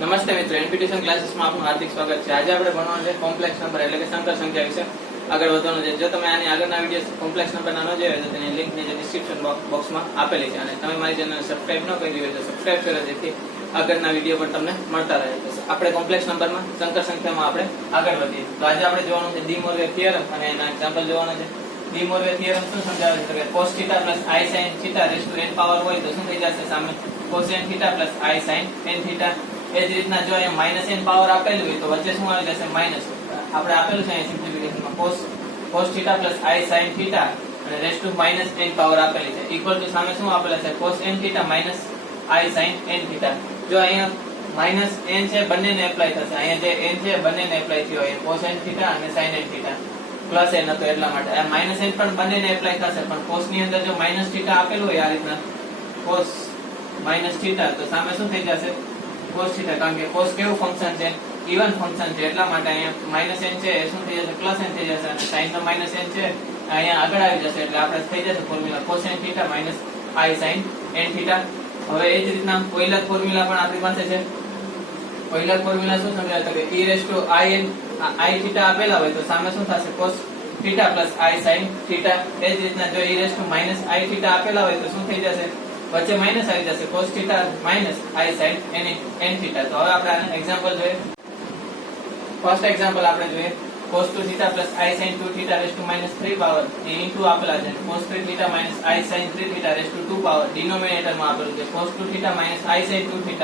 નમસ્તે મિત્રો, એનપીટીશન ક્લાસીસમાં આપનું હાર્દિક સ્વાગત છે। આજે આપણે ભણવાનું છે કોમ્પ્લેક્સ નંબર એટલે કે સંકર સંખ્યા વિશે આગળ વધવાનું છે। જો તમે આની આગળના વિડિયો કોમ્પ્લેક્સ નંબરના ન જોયા તો તેની લિંક નીચે ડિસ્ક્રિપ્શન બોક્સમાં આપેલી છે અને તમે મારી ચેનલને સબસ્ક્રાઇબ ન કરી હોય તો સબસ્ક્રાઇબ કરો જેથી આગળના વિડિયો પણ તમને મળતા રહે। આપણે કોમ્પ્લેક્સ નંબરમાં સંકર સંખ્યામાં આપણે આગળ વધીએ તો આજે આપણે જોવાનું છે ડી મોર્ગે થિયરમ અને એના એક્ઝામ્પલ જોવાના છે। ડી મોર્ગે થિયરમ શું સમજાવે છે કે cos θ i sin θ raise to n power હોય તો શું થઈ જશે સામે cos n θ i sin n θ। એ જ રીતના જો અહીંયા -n પાવર આપેલું હોય તો વચ્ચે શું આવી જશે માઈનસ। આપણે આપેલું છે અહીંયા સિમ્પ્લિફિકેશનમાં cos θ i sin θ અને રેઝ ટુ n પાવર આપેલી છે ઇક્વલ ટુ સામે શું આપેલા છે cos n θ i sin n θ। જો અહીંયા -n છે બંનેને એપ્લાય થશે, અહીંયા જે n છે બંનેને એપ્લાય થયો અહીંયા cos n θ અને sin n θ પ્લસ n હતો એટલા માટે આ -n પણ બંનેને એપ્લાય થશે, પણ cos ની અંદર જો -θ આપેલું હોય આ રીતના cos -θ તો સામે શું થઈ જશે cos θ, કારણ કે cos કેવું ફંક્શન છે ઇવન ફંક્શન છે એટલા માટે અહીંયા -n છે એ શું થઈ જશે પ્લસ n થઈ જશે અને sin નો -n છે અહીંયા આગળ આવી જશે એટલે આપણે થઈ જશે formula cos n θ i sin n θ। હવે એ જ રીતના ઓઇલર ફોર્મ્યુલા પણ આપણી પાસે છે। ઓઇલર ફોર્મ્યુલા શું સમજાવે તો કે e raised to i θ આપેલા હોય તો સામે શું થશે cos θ i sin θ। એ જ રીતના જો e raised to i θ આપેલા હોય તો શું થઈ જશે વચ્ચે માઈનસ આવી જશે cos θ i sin n θ। તો હવે આપણે આનું એક્ઝામ્પલ જોઈએ। ફર્સ્ટ એક્ઝામ્પલ આપણે જોઈએ cos 2θ i sin 2θ raised to -3 power into આપેલા છે cos 3θ i sin 3θ raised to 2 power denominator માં આપેલું છે cos 2θ i sin 2θ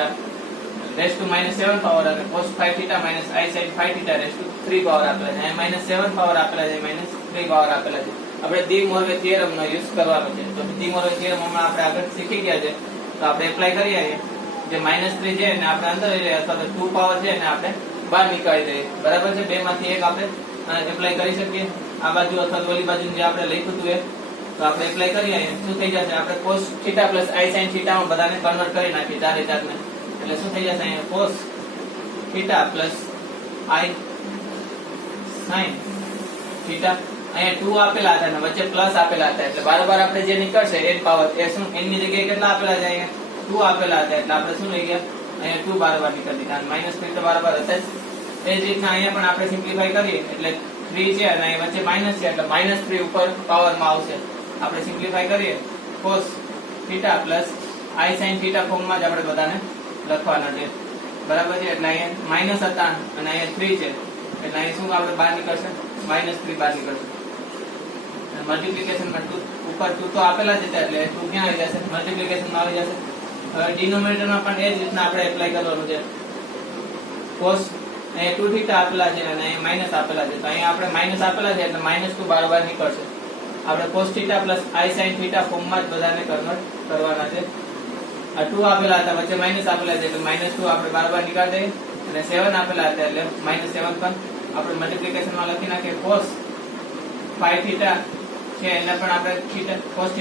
raised to -7 power અને cos 5θ i sin 5θ raised to 3 power આપેલા છે। અહીંયા -7 પાવર આપેલા છે, -3 પાવર આપેલા છે। આપણે ડી મોર્ગે થિયરમ નો યુઝ કરવાનો છે। તો ડી મોર્ગે થિયરમ માં આપણે આગળ શીખી ગયા છે તો આપણે એપ્લાય કરીએ જે -3 છે એને આપણે અંદર લઈએ અથવા તો 2 પાવર છે એને આપણે બહાર નીકાળી દઈએ, બરાબર છે। બે માંથી એક આપણે એપ્લાય કરી શકીએ આ બાજુ અથવા તો ઓલી બાજુ જે આપણે લખ્યું હતું એ તો આપણે એપ્લાય કરીએ શું થઈ જશે આપણે cos θ i sin θ માં બધાને કન્વર્ટ કરી નાખીએ ચારે ચારને એટલે શું થઈ જશે અહીંયા cos θ i sin θ। અહીંયા 2 આપેલા હતા અને વચ્ચે પ્લસ આપેલા હતા એટલે બારોબાર આપણે જે નીકળશે n પાવર એ શું n ની જગ્યાએ કેટલા આપેલા છે અહીંયા 2 આપેલા હતા એટલે આપણે શું લઈ ગયા અહીંયા 2 બારોબાર નીકળી દીધા અને -3 તો બારોબાર હતા જ। એ જ રીતના અહીંયા પણ આપણે સિમ્પ્લિફાઈ કરીએ એટલે 3 છે અને અહીં વચ્ચે માઈનસ છે એટલે -3 ઉપર પાવરમાં આવશે। આપણે સિમ્પ્લિફાઈ કરીએ cos θ i sin θ ફોર્મમાં જ આપણે બધાને લખવાના છે, બરાબર છે। એટલે અહીંયા માઈનસ હતા અને અહીંયા 3 છે એટલે અહીં શું આપણે બહાર નીકળશે -3 બહાર નીકળશે। મલ્ટીપ્લિકેશન માં 2 ઉપર 2 તો આપેલા જ હતા એટલે 2 ક્યાં આવી જશે મલ્ટીપ્લિકેશન માં આવી જશે। હવે ડિનોમિનેટર માં પણ એ જ રીતના આપણે એપ્લાય કરવાનું છે cos અહીંયા 2θ આપેલા છે અને અહીંયા માઈનસ આપેલા છે તો અહીંયા આપણે માઈનસ આપેલા છે એટલે -2 બારોબાર નીકળશે। આપણે cos θ i sin θ ફોર્મમાં જ બધાને કન્વર્ટ કરવાના છે। આ 2 આપેલા હતા વચ્ચે માઈનસ આપેલા છે એટલે -2 આપણે બારોબાર નીકાળી દઈએ અને 7 આપેલા હતા એટલે -7 પણ આપણે મલ્ટીપ્લિકેશન માં લખી નાખીએ cos 5θ છે એને પણ આપણે cos θ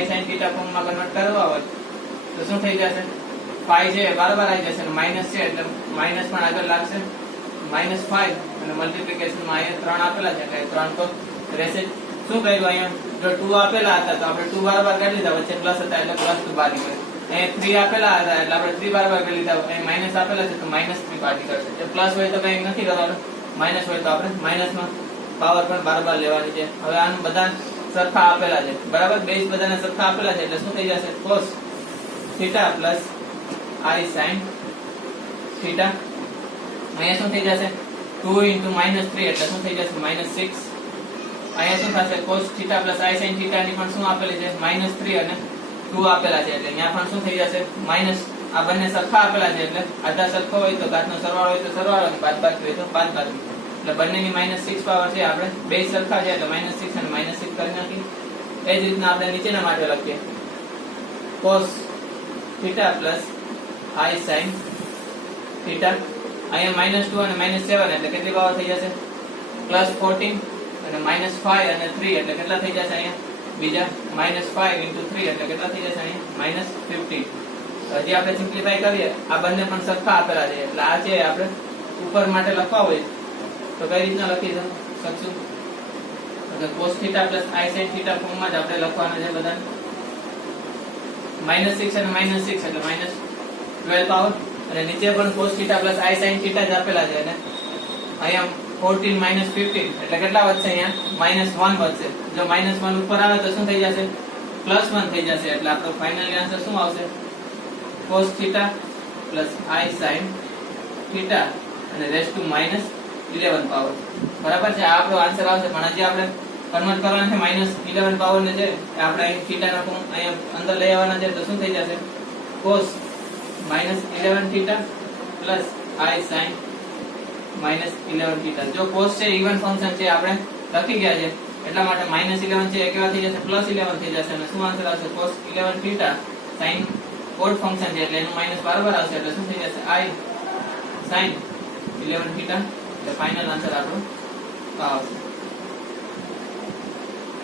i sin θ ફોર્મમાં કન્વર્ટ કરવા હોય તો શું થઈ જશે 5 છે બારોબાર આવી જશે અને માઈનસ છે એટલે માઈનસ પણ આગળ લાગશે -5 અને મલ્ટીપ્લિકેશન માં અહીંયા 3 આપેલા છે એટલે 3 તો રહેશે। શું કર્યું અહીંયા જો 2 આપેલા હતા તો આપણે 2 બારોબાર કાઢી લીધા વચ્ચે પ્લસ હતા એટલે +2 બહાર નીકળે। અહીંયા 3 આપેલા હતા એટલે આપણે 3 બારોબાર કાઢી લીધા અહીંયા માઈનસ આપેલા છે તો -3 બહાર નીકળશે। જો પ્લસ હોય તો કંઈ નથી કરવાનું, માઈનસ હોય તો આપણે માઈનસમાં પાવર પણ બારોબાર લેવાની છે। હવે આનું બધા સરખા આપેલા છે, બરાબર બેઝ બધાને સરખા આપેલા છે એટલે શું થઈ જશે cos θ i sin θ। અહીંયા શું થઈ જશે 2 * -3 એટલે શું થઈ જશે -6। અહીંયા શું થશે cos θ i sin θ ની પણ શું આપેલી છે -3 અને 2 આપેલા છે એટલે અહીંયા પણ શું થઈ જશે માઈનસ આ બંને સરખા આપેલા છે એટલે આધા સરખો હોય તો ઘાતનો સરવાળો હોય તો સરવાળો અને બાદબાકી હોય તો બાદબાકી એટલે બંનેની -6 પાવર છે આપણે બે સરખા છે એટલે -6 અને -6 કરી નાખી। એ જ રીતના આપણે નીચેના માટે લખીએ cos θ i sin θ। અહીંયા -2 અને -7 એટલે કેટલી પાવર થઈ જશે +14 અને -5 અને 3 એટલે કેટલા થઈ જશે અહીંયા બીજા -5 * 3 એટલે કેટલા થઈ જશે અહીંયા -15। હજી આપણે સિમ્પ્લિફાઈ કરીએ આ બંને પણ સરખા આપેલા છે એટલે આ છે આપણે ઉપર માટે લખવા હોય તો કઈ રીતના લખી શકશું એટલે cos θ i sin θ ફોર્મમાં જ આપણે લખવાના છે બધા -6 અને -6 એટલે -12 પાવર અને નીચે પણ cos θ પ્લસ i sin θ જ આપેલા છે. અને અહીંયા 14 minus 15 એટલે કેટલા વધશે? અહીંયા -1 વધશે. જો -1 ઉપર આવે તો શું થઈ જશે? +1 થઈ જશે. એટલે આપણો ફાઇનલી આન્સર શું આવશે? cos θ પ્લસ i sin θ અને રેસ ટુ -11 પાવર. બરાબર છે, આ આપણો આન્સર આવશે. પણ હજી આપણે કન્વર્ટ કરવાના છે -11 પાવર ને છે આપણે અહીં θ નો અહીંયા અંદર લઈ આવવાના છે. તો શું થઈ જશે? cos -11 θ plus i sin -11 θ. જો cos છે ઇવન ફંક્શન છે, આપણે લખી ગયા છે એટલા માટે -11 છે એ કેવા થઈ જશે? +11 થઈ જશે. અને શું આન્સર આવશે? cos 11 θ sin ઓડ ફંક્શન છે એટલે એનું માઈનસ બરાબર આવશે. એટલે શું થઈ જશે? i sin 11 θ. એટલે ફાઇનલ આન્સર આપણો આવશે.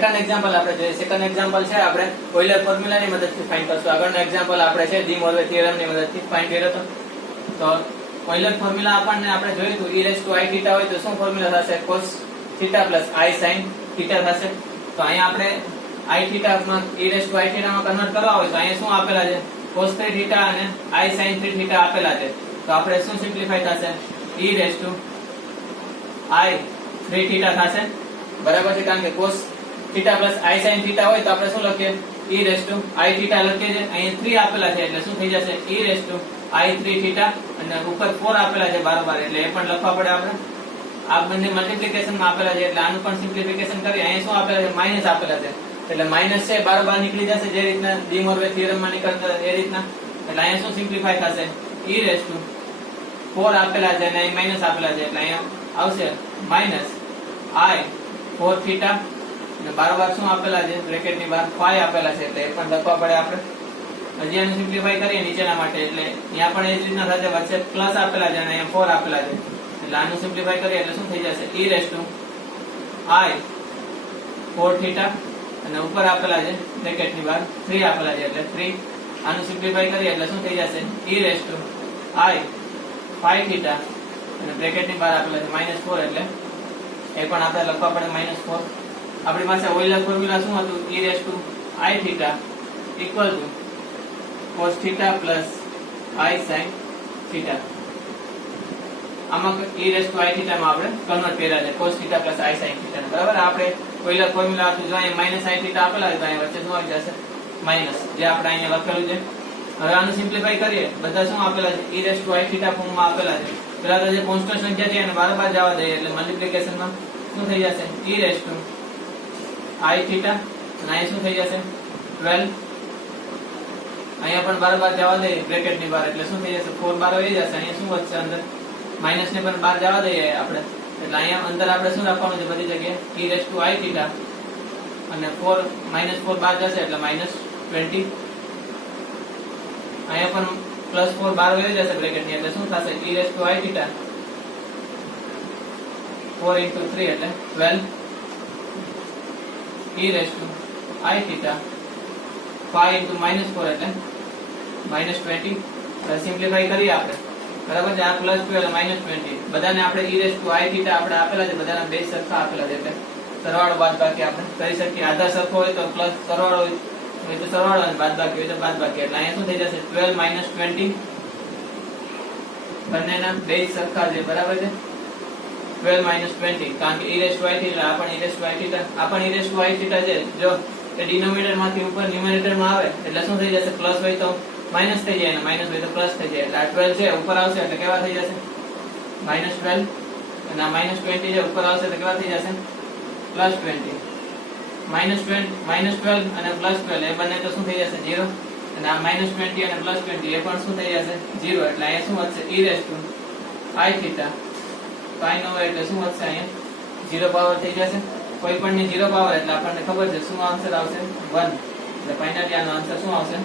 સેકન્ડ એક્ઝામ્પલ આપણે જોઈએ. સેકન્ડ એક્ઝામ્પલ છે આપણે ઓઇલર ફોર્મ્યુલા ની મદદથી ફાઇન્ડ કરશું. આગળનો એક્ઝામ્પલ આપણે છે ડી મોર્વે થિયરમ ની મદદથી ફાઇન્ડ કર્યો હતો. તો ઓઇલર ફોર્મ્યુલા આપણને આપણે જોયું હતું e raised to i θ હોય તો શું ફોર્મ્યુલા થશે? cos θ plus i sin θ થશે. તો અહીંયા આપણે i θ માં e raised to i θ માં કન્વર્ટ કરવા હોય તો અહીંયા શું આપેલા છે? cos 3 θ અને i sin 3 θ આપેલા છે. તો આપણે શું સિમ્પ્લિફાય થશે? e raised to i 3 θ થશે. બરાબર છે, કારણ કે cos θ plus i sin θ હોય તો આપણે શું લખીએ? e raised to i θ લખીએ છે. અહીંયા 3 આપેલા છે એટલે શું થઈ જશે? e raised to i 3 θ અને ઉપર 4 આપેલા છે બારોબાર એટલે એ પણ લખવા પડે આપણે. આ બંને મલ્ટીપ્લિકેશન માં આપેલા છે એટલે આનું પણ સિમ્પ્લિફિકેશન કરી. અહીંયા શું આપેલા છે? માઈનસ આપેલા છે એટલે માઈનસ છે બારોબાર નીકળી જશે જે રીતના ડી મોર્વે થિયરમ માં નીકળતા એ રીતના. એટલે અહીંયા શું સિમ્પ્લિફાય થશે? e raised to 4 આપેલા છે અને અહીં માઈનસ આપેલા છે એટલે અહીંયા આવશે માઈનસ i 4 θ અને બારોબાર શું આપેલા છે? બ્રેકેટ ની બહાર 5 આપેલા છે એટલે એ પણ લખવા પડે આપણે. હજી આનું સિમ્પ્લિફાય કરીએ નીચેના માટે એટલે અહીંયા પણ એ જ રીતના થશે. વચ્ચે પ્લસ આપેલા છે અને અહીંયા 4 આપેલા છે એટલે આનું સિમ્પ્લિફાય કરીએ એટલે શું થઈ જશે? e raised to i 4 θ અને ઉપર આપેલા છે બ્રેકેટ ની બહાર 3 આપેલા છે એટલે 3. આનું સિમ્પ્લિફાય કરીએ એટલે શું થઈ જશે? e raised to i 5 θ અને બ્રેકેટ ની બહાર આપેલા છે -4 એટલે એ પણ આપણે લખવા પડે -4. આપણી પાસે ઓઇલર ફોર્મ્યુલા શું હતું? e raised to i θ equal to cos θ plus i sin θ. આમાં e raised to i θ માં આપણે કન્વર્ટ કર્યા છે cos θ plus i sin θ. બરાબર, આપણે ઓઇલર ફોર્મ્યુલા હતું જો અહીંયા -i θ આપેલા છે તો અહીંયા વચ્ચે શું આવી જશે? માઈનસ, જે આપણે અહીંયા લખેલું છે. હવે આનું સિમ્પ્લિફાય કરીએ. બધા શું આપેલા છે? e raised to i θ form માં આપેલા છે. પેલા તો જે કોન્સ્ટન્ટ સંખ્યા છે એને બારોબાર જવા દઈએ એટલે મલ્ટીપ્લિકેશન માં શું થઈ જશે? e raised to i θ અને અહીં શું થઈ જશે? 12. અહીંયા પણ બારોબાર જવા દઈએ બ્રેકેટ ની બહાર એટલે શું થઈ જશે? 4 બાર આવી જશે. અહીંયા શું વધશે? અંદર માઈનસ ને પણ બહાર જવા દઈએ આપણે એટલે અહીંયા અંદર આપણે શું રાખવાનું છે? બધી જગ્યાએ e raised to i θ અને 4 -4 બહાર જશે એટલે -20. અહીંયા પણ +4 બહાર આવી જશે બ્રેકેટ ની એટલે શું થશે? e raised to i θ 4 into 3 એટલે 12 e raised to i θ 5 into -4 એટલે -20. સિમ્પ્લિફાઈ કરીએ આપણે. બરાબર છે, આ +12 -20 બધાને આપણે e raised to i θ આપણે આપેલા છે. બધાના બે સરખા આપેલા છે એટલે સરવાળો બાદબાકી આપણે કરી શકીએ. આધા સરખો હોય તો પ્લસ, સરવાળો હોય તો સરવાળો અને બાદબાકી હોય તો બાદબાકી. એટલે અહીંયા શું થઈ જશે? 12 - 20 બંનેના બે સરખા છે. બરાબર છે, 12 - 20 કારણ કે e raised to i θ એટલે આ પણ e raised to i θ, આ પણ e raised to i θ છે. જો એ ડિનોમિનેટર માંથી ઉપર ન્યુમરેટર માં આવે એટલે શું થઈ જશે? પ્લસ હોય તો માઈનસ થઈ જાય અને માઈનસ હોય તો પ્લસ થઈ જાય. એટલે આ 12 છે ઉપર આવશે એટલે કેવા થઈ જશે? -12 અને આ -20 છે ઉપર આવશે તો કેવા થઈ જશે? +20. -12 અને +12 એ બંને તો શું થઈ જશે? 0. અને આ -20 અને +20 એ પણ શું થઈ જશે? 0. એટલે અહીંયા શું વધશે? e raised to i θ પાઈ નો હોય એટલે શું વધશે? અહીંયા 0 પાવર થઈ જશે. કોઈ પણ ની 0 પાવર એટલે આપણને ખબર છે શું આન્સર આવશે? 1. એટલે ફાઇનલી આનો આન્સર શું આવશે?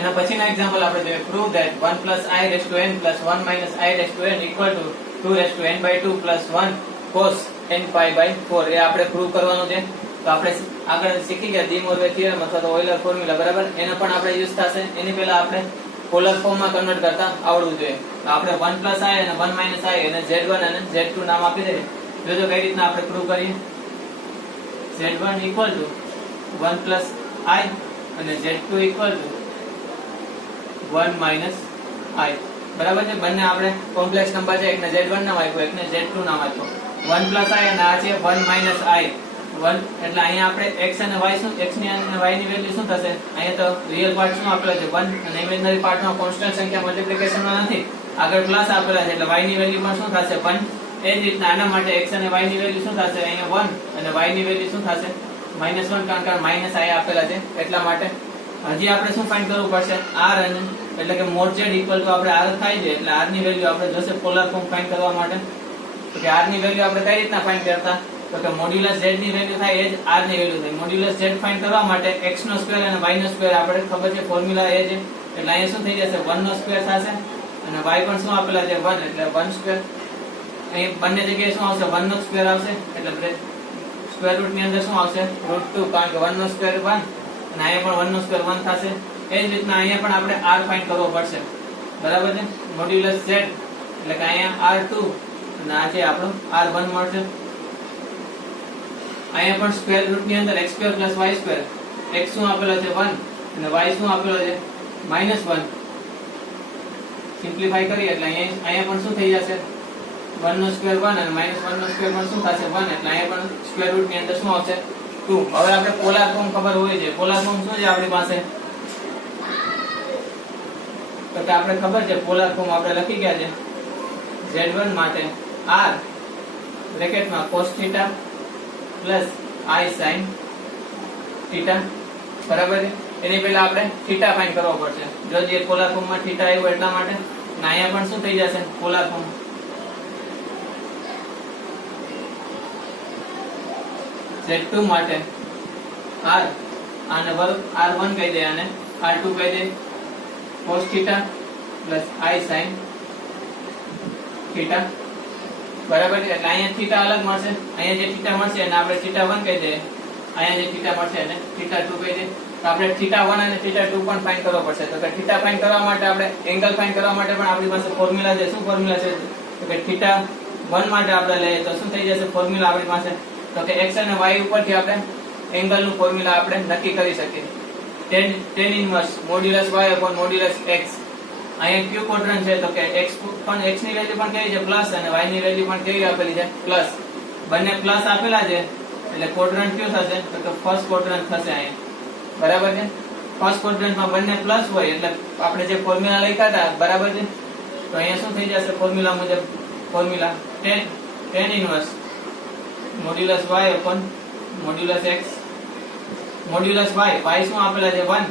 એના પછીનો એક્ઝામ્પલ આપણે જોઈએ. Prove that 1 + i raised to n plus 1 minus i raised to n equal to 2 raised to n by 2 plus 1 cos n pi by 4. એ આપણે પ્રૂવ કરવાનું છે. તો આપણે આગળ શીખી ગયા ડી મોર્વે થિયરમ અથવા તો ઓઇલર ફોર્મ્યુલા. બરાબર, એનો પણ આપણે યુઝ થશે. એની પહેલા આપણે પોલર ફોર્મ માં કન્વર્ટ કરતા આવડવું જોઈએ. તો આપણે 1 + i અને 1 minus i અને z1 અને z2 નામ આપી દઈએ. જોજો કઈ રીતના આપણે પ્રૂવ કરીએ. z1 equal to 1 plus i અને z2 equal to 1 minus i. બરાબર છે. બંને આપણે કોમ્પ્લેક્સ નંબર છે, એકને z1 નામ આપ્યું, એકને z2 નામ આપ્યું. 1 પ્લસ i અને આ છે 1 માઇનસ i. 1 એટલે અહીંયા આપણે x અને y શું, x ની અને y ની વેલ્યુ શું થશે? અહીંયા તો રિયલ પાર્ટ શું આપેલા છે 1 અને ઇમેજનરી પાર્ટમાં કોન્સ્ટન્ટ સંખ્યા મલ્ટીપ્લિકેશન માં નથી, આગળ પ્લસ આપેલા છે એટલે y ની વેલ્યુ પણ શું થશે 1. એ જ રીતના આના માટે x અને y ની વેલ્યુ શું થશે? અહીંયા 1 અને y ની વેલ્યુ શું થશે? -1, કારણ કે માઇનસ i આપેલા છે એટલા માટે. હજી આપણે શું ફાઇન્ડ કરવું પડશે? r અને એટલે કે mod z ઇક્વલ ટુ આપણે r થાય છે એટલે r ની વેલ્યુ આપણે જોશે પોલાર ફોર્મ ફાઇન્ડ કરવા માટે. તો કે r ની વેલ્યુ આપણે કઈ રીતના ફાઇન્ડ કરતા? તો કે મોડ્યુલસ z ની વેલ્યુ થાય એ જ r ની વેલ્યુ થાય. મોડ્યુલસ z ફાઇન્ડ કરવા માટે x નો સ્ક્વેર અને y નો સ્ક્વેર આપણે ખબર છે ફોર્મ્યુલા એ છે એટલે અહીંયા શું થઈ જશે 1 નો સ્ક્વેર થશે અને y પણ શું આપેલા છે 1 એટલે 1 સ્ક્વેર. અહીં બંને જગ્યાએ શું આવશે 1 નો સ્ક્વેર આવશે એટલે સ્ક્વેર રૂટ ની અંદર શું આવશે √2, કારણ કે 1 નો સ્ક્વેર 1 અને અહીંયા પણ 1 નો સ્ક્વેર 1 થશે. એ જ રીતના અહીંયા પણ આપણે r ફાઇન્ડ કરવો પડશે. બરાબર છે. મોડ્યુલસ z એટલે કે અહીંયા r2 અને આ છે આપણું r1 મળશે. અહીંયા પણ સ્ક્વેર રૂટ ની અંદર x2 + y2, x શું આપેલો છે 1 અને y શું આપેલો છે -1. સિમ્પ્લિફાઈ કરીએ એટલે અહીંયા પણ શું થઈ જશે 1 નો સ્ક્વેર 1 અને -1 નો સ્ક્વેર પણ શું થશે 1 એટલે અહીંયા પણ સ્ક્વેર રૂટ ની અંદર શું આવશે 2. હવે આપણે પોલાર ફોર્મ ખબર હોય છે. પોલાર ફોર્મ શું છે આપણી પાસે? તો કે આપણે ખબર છે પોલાર ફોર્મ આપણે લખી ગયા છે z1 માટે r બ્રેકેટમાં cos θ પ્લસ i sin θ. બરાબર છે. એની પહેલા આપણે θ ફાઇન્ડ કરવો પડશે. જો જે પોલાર ફોર્મમાં θ આવ્યું એટલા માટે અને અહીંયા પણ શું થઈ જશે પોલાર ફોર્મ z2 માટે r આને વર્ગ r1 કહી દે અને r2 કહી દે cos θ પ્લસ i sin θ. બરાબર છે. એટલે અહીંયા θ અલગ મળશે, અહીંયા જે θ મળશે એને આપણે θ1 કહી દે, અહીંયા જે θ મળશે એને θ2 કહી દે. તો આપણે θ1 અને θ2 પણ ફાઇન્ડ કરવો પડશે. તો કે θ ફાઇન્ડ કરવા માટે આપણે એંગલ ફાઇન્ડ કરવા માટે પણ આપણી પાસે ફોર્મ્યુલા છે. શું ફોર્મ્યુલા છે? તો કે θ1 માટે આપણે લઈએ તો શું થઈ જશે ફોર્મ્યુલા આપણી પાસે? તો કે x અને y ઉપરથી આપણે એંગલ નું ફોર્મ્યુલા આપણે નક્કી કરી શકીએ. tan inverse modulus y upon modulus x. અહીંયા કયું ક્વોડ્રન્ટ છે? તો કે x ની વેલ્યુ પણ કેવી છે પ્લસ અને y ની વેલ્યુ પણ કેવી આપેલી છે પ્લસ. બંને પ્લસ આપેલા છે એટલે ક્વોડ્રન્ટ કયું થશે? તો કે ફર્સ્ટ ક્વોડ્રન્ટ થશે અહીંયા. બરાબર છે. ફર્સ્ટ ક્વોડ્રન્ટમાં બંને પ્લસ હોય એટલે આપણે જે ફોર્મ્યુલા લખ્યા હતા બરાબર છે. તો અહીંયા શું થઈ જશે ફોર્મ્યુલા મુજબ? Formula tan inverse modulus y upon modulus x. Modulus y શું આપેલા છે 1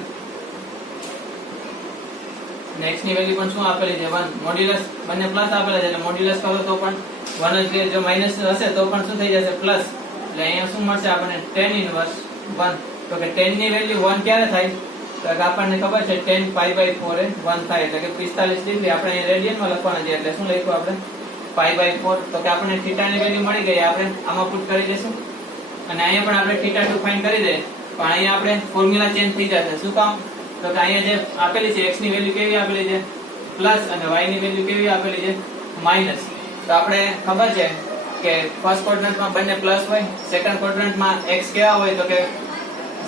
અને x ની વેલ્યુ પણ શું આપેલી છે 1. મોડ્યુલસ બંને પ્લસ આપેલા છે એટલે મોડ્યુલસ કરો તો પણ 1 જ રહે, જો માઈનસ હશે તો પણ શું થઈ જશે પ્લસ. એટલે અહીંયા શું મળશે આપણને tan ઇન્વર્સ 1. તો કે tan ની વેલ્યુ 1 ક્યારે થાય? તો કે આપણને ખબર છે tan π/4 એ 1 થાય એટલે કે 45 ડિગ્રી. આપણે અહીં રેડિયનમાં લખવાના છે એટલે શું લખ્યું આપણે π/4. તો કે આપણને θ ની વેલ્યુ મળી ગઈ, આપણે આમાં પુટ કરી દઈશું અને અહીંયા પણ આપણે θ2 ફાઇન્ડ કરી દઈએ. પણ અહીંયા આપણે ફોર્મ્યુલા ચેન્જ થઈ જશે. શું કામ? તો કે અહીંયા જે આપેલી છે x ની વેલ્યુ કેવી આપેલી છે પ્લસ અને y ની વેલ્યુ કેવી આપેલી છે માઈનસ. તો આપણે ખબર છે કે ફર્સ્ટ ક્વોડ્રન્ટમાં બંને પ્લસ હોય, સેકન્ડ ક્વોડ્રન્ટમાં x કેવા હોય? તો કે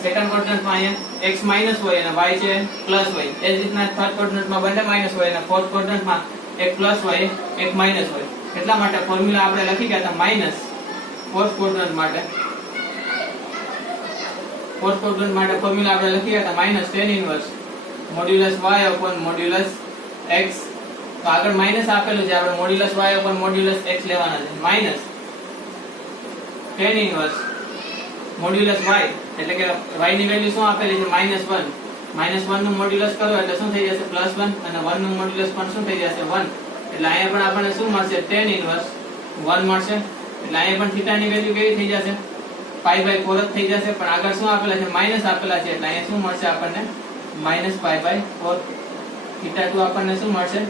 સેકન્ડ ક્વોડ્રન્ટમાં અહીંયા x માઈનસ હોય અને y છે પ્લસ હોય. એ જ રીતના થર્ડ ક્વોડ્રન્ટમાં બંને માઈનસ હોય અને ફોર્થ ક્વોડ્રન્ટમાં એક પ્લસ હોય એક માઈનસ હોય. એટલા માટે ફોર્મ્યુલા આપણે લખી ગયા હતા માઈનસ ફોર્થ ક્વોડ્રન્ટ માટે. ફોર્થ ક્વોડ્રન્ટ માટે ફોર્મ્યુલા આપણે લખી ગયા હતા minus tan inverse modulus y upon modulus x. તો આગળ માઈનસ આપેલું છે, આપણે modulus y upon modulus x લેવાના છે. Minus tan inverse modulus y એટલે કે y ની વેલ્યુ શું આપેલી છે -1. -1 નું મોડ્યુલસ કરો એટલે શું થઈ જશે +1 અને 1 નું મોડ્યુલસ પણ શું થઈ જશે 1. એટલે અહીંયા પણ આપણને શું મળશે tan ઇન્વર્સ 1 મળશે. એટલે અહીંયા પણ θ ની વેલ્યુ કેવી થઈ જશે π/4 જ થઈ જશે. પણ આગળ શું આપેલા છે માઈનસ આપેલા છે એટલે અહીંયા શું મળશે આપણને -π/4. θ2 આપણને શું મળશે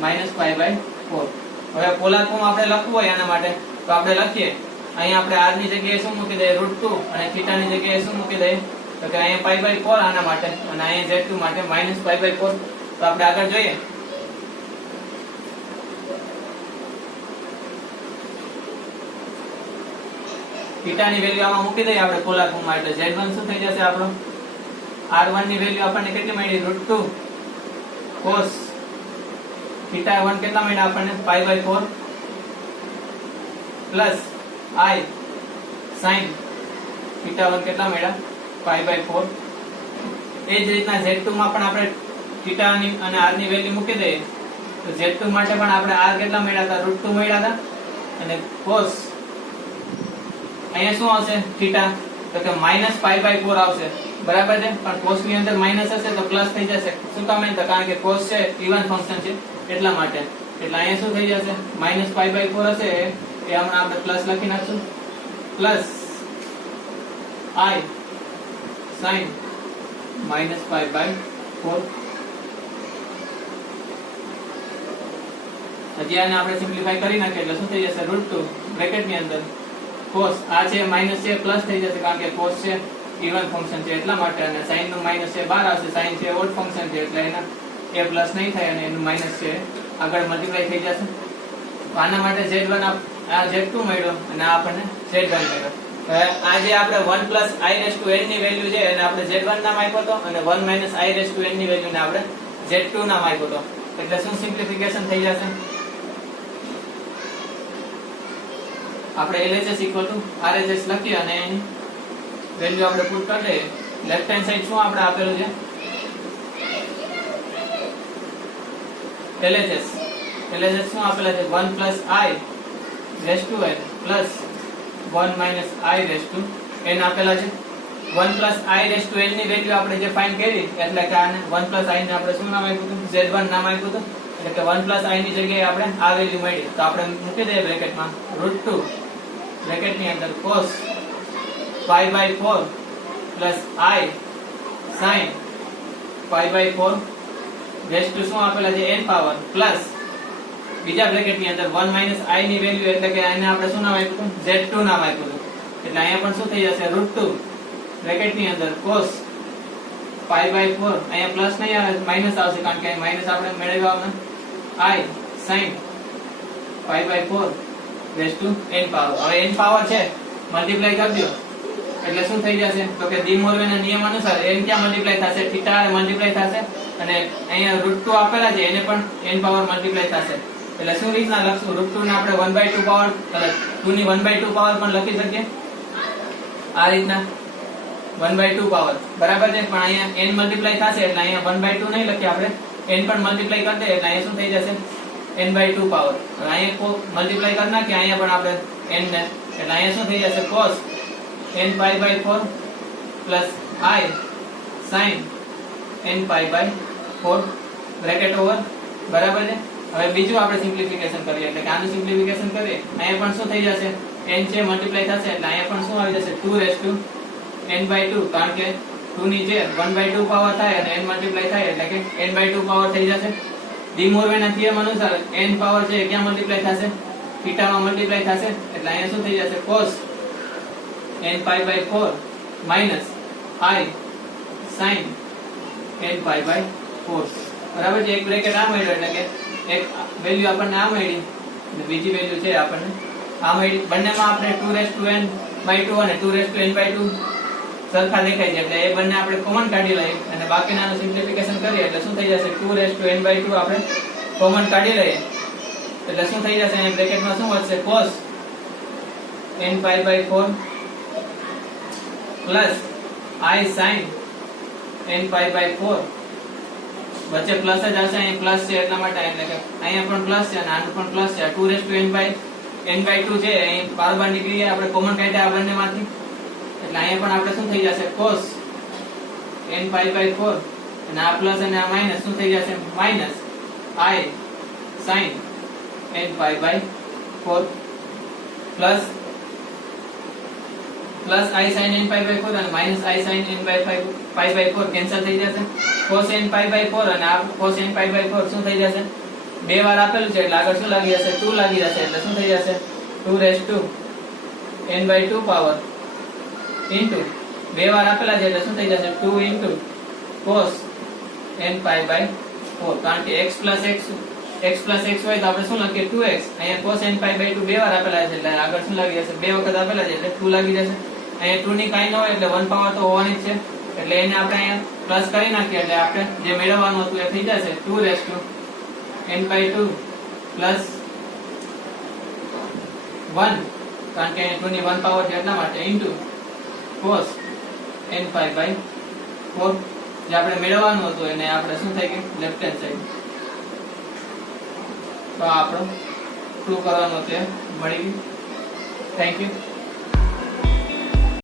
-π/4. હવે પોલાર ફોર્મ આપણે લખવું હોય એના માટે તો આપણે લખીએ. અહીંયા આપણે r ની જગ્યાએ શું મૂકી દઈએ √2 અને θ ની જગ્યાએ શું મૂકી દઈએ? તો કે અહીંયા π/4 આના માટે અને અહીંયા z2 માટે -π/4. તો આપણે આગળ જોઈએ. θ ની વેલ્યુ આમાં મૂકી દઈએ આપણે પોલાર ફોર્મમાં એટલે z1 શું થઈ જશે આપણો r1 ની વેલ્યુ આપણને કેટલી મળી √2 cos θ થીટા 1 કેટલા મળ્યા આપણને pi by 4 plus i sine theta 1 કેટલા મળ્યા પાઈ બાય 4. એ જ રીતના z2 માં પણ આપણે થીટા ની અને r ની વેલ્યુ મૂકી દઈએ તો z2 માટે પણ આપણે r કેટલા મળ્યા હતા √2 મળ્યા હતા અને cos અહીંયા શું આવશે થીટા તો કે માઈનસ પાઈ બાય 4 આવશે બરાબર છે. પણ cos ની અંદર માઈનસ હશે તો પ્લસ થઈ જશે. શું કામ નહીં? કારણ કે cos છે ઇવન ફંક્શન છે એટલા માટે. એટલે અહીંયા શું થઈ જશે માઈનસ પાઈ બાય 4 હશે એ હમણાં આપણે પ્લસ લખી નાખશું plus i sin minus pi by 4. હજી આને આપણે સિમ્પ્લિફાય કરી નાખીએ એટલે શું થઈ જશે √2 બ્રેકેટ ની અંદર cos આ છે માઈનસ છે પ્લસ થઈ જશે કારણ કે cos છે ઇવન ફંક્શન છે એટલા માટે અને sin નું માઈનસ છે બહાર આવશે. sin છે ઓડ ફંક્શન છે એટલે એના એ પ્લસ નહીં થાય અને એનું માઈનસ છે આગળ મલ્ટીપ્લાય થઈ જશે. આના માટે z1 આ z2 મળ્યો અને આ આપણને z1 મળ્યો. હવે આ જે આપણે 1 i n ની વેલ્યુ છે એને આપણે z1 નામ આપ્યો તો અને 1 i n ની વેલ્યુ ને આપણે z2 નામ આપ્યો તો. એટલે શું સિમ્પ્લિફિકેશન થઈ જશે આપણે LHS RHS લખીએ અને એની વેલ્યુ આપણે પુટ કરી દઈએ. લેફ્ટ હેન્ડ સાઈડ શું આપણે આપેલું છે LHS શું આપેલા છે 1 i raise to n plus 1 i raise to n આપેલા છે. 1 i રેઝ ટુ n ની વેલ્યુ આપણે જે ફાઇન્ડ કરી એટલે કે આને 1 i ને આપણે શું નામ આપ્યું હતું z1 નામ આપ્યું હતું. એટલે કે 1 i ની જગ્યાએ આપણે આ વેલ્યુ મળી તો આપણે મૂકી દઈએ બ્રેકેટમાં √2 બ્રેકેટ ની અંદર cos pi by 4 plus i sin pi by 4 raise to શું આપેલા છે n પાવર પ્લસ બીજા બ્રેકેટ ની અંદર 1 i ની વેલ્યુ એટલે કે આને આપણે શું નામ આપ્યું z2 નામ આપ્યું હતું. એટલે અહીંયા પણ શું થઈ જશે √2 બ્રેકેટ ની અંદર cos પાઈ બાય 4 અહીંયા પ્લસ નહીં આવે માઈનસ આવશે કારણ કે માઈનસ આપણે મેળવ્યા i sin pi by 4 raise to n power. હવે n પાવર છે મલ્ટીપ્લાય કરી દો એટલે શું થઈ જશે તો કે ડી મોર્ગનના નિયમ અનુસાર n ક્યાં મલ્ટીપ્લાય થશે થીટા મલ્ટીપ્લાય થશે અને અહીંયા √2 આપેલા છે એને પણ n પાવર મલ્ટીપ્લાય થશે. એટલે શું રીતના લખશું √2 ને આપણે 1/2 પાવર 2 ની 1/2 પાવર પણ લખી શકીએ આ રીતના 1/2 પાવર બરાબર છે. પણ અહીંયા n મલ્ટીપ્લાય થશે એટલે અહીંયા 1/2 નહીં લખીએ આપણે n પણ મલ્ટીપ્લાય કરી દે એટલે અહીંયા શું થઈ જશે n/2 પાવર. હવે અહીંયા મલ્ટીપ્લાય કરી નાખીએ અહીંયા પણ આપણે n ને એટલે અહીંયા શું થઈ જશે cos n pi by 4 plus i sin n pi by 4 bracket over બરાબર છે. હવે બીજું આપણે સિમ્પ્લિફિકેશન કરીએ એટલે કે આનું સિમ્પ્લિફિકેશન કરીએ અહીંયા પણ શું થઈ જશે n છે મલ્ટીપ્લાય થશે એટલે અહીંયા પણ શું આવી જશે 2 રેઝ ટુ n/2 કારણ કે 2 ની જે 1/2 પાવર થાય અને n મલ્ટીપ્લાય થાય એટલે કે n/2 પાવર થઈ જશે. ડી મોર્ગનના થિયરમ અનુસાર n પાવર છે ક્યાં મલ્ટીપ્લાય થશે થીટામાં મલ્ટીપ્લાય થશે એટલે અહીંયા શું થઈ જશે cos n pi by 4 minus i sin n pi by 4 બરાબર છે. એક બ્રેકેટ આ મળ્યો એટલે કે એક વેલ્યુ આપણને આ મળી અને બીજી વેલ્યુ છે આપણને આ મળી. બંનેમાં આપણે 2n/2 અને 2n/2 સરખા દેખાય છે એટલે એ બંને આપણે કોમન કાઢી લઈએ અને બાકીનાનું સિમ્પ્લિફિકેશન કરીએ એટલે શું થઈ જશે 2n/2 આપણે કોમન કાઢી લઈએ એટલે શું થઈ જશે અહીંયા બ્રેકેટમાં શું વધશે cos n pi by 4 plus i sin n pi by 4 વચ્ચે પ્લસ જ આવશે અહીં પ્લસ છે એટલા માટે એટલે કે અહીંયા પણ પ્લસ છે અને આનું પણ પ્લસ છે 2n/2 છે અહીં બાર નીકળી આપણે કોમન કાઢ્યા આ બંનેમાંથી એટલે અહીંયા પણ આપણે શું થઈ જશે cos n પાઈ બાય 4 અને આ પ્લસ અને આ માઈનસ શું થઈ જશે minus i sin n pi by 4 plus i sin n pi by 4 અને minus i sin n pi by 4 cancel થઈ જશે. cos n પાઈ બાય 4 અને આ cos n પાઈ બાય 4 શું થઈ જશે બે વાર આપેલું છે એટલે આગળ શું લાગી જશે 2 લાગી જશે એટલે શું થઈ જશે 2 rays two n/2 power into બે વાર આપેલા છે એટલે શું થઈ જશે 2 into cos n pi by 4 કારણ કે x x હોય તો આપણે શું લખીએ 2x અહીંયા cos n પાઈ બાય 2 બે વાર આપેલા છે એટલે આગળ શું લાગી જશે બે વખત આપેલા છે એટલે 2 લાગી જશે. અહીંયા 2 ની કાઈ ન હોય એટલે 1 પાવર તો હોવાની જ છે એટલે એને આપણે અહીંયા પ્લસ કરી નાખીએ એટલે આપણે જે મેળવવાનું હતું એ થઈ જશે 2 રેઝ ટુ n/2 પ્લસ 1 કારણ કે 2 ની 1 પાવર છે એટલા માટે ઇન્ટુ cos n/4 જે આપણે મેળવવાનું હતું એને આપણે શું થઈ ગયું લેફ્ટ હેન્ડ સાઈડ તો આપણો પ્રૂવ કરવાનું તે મળી ગયું. Thank you.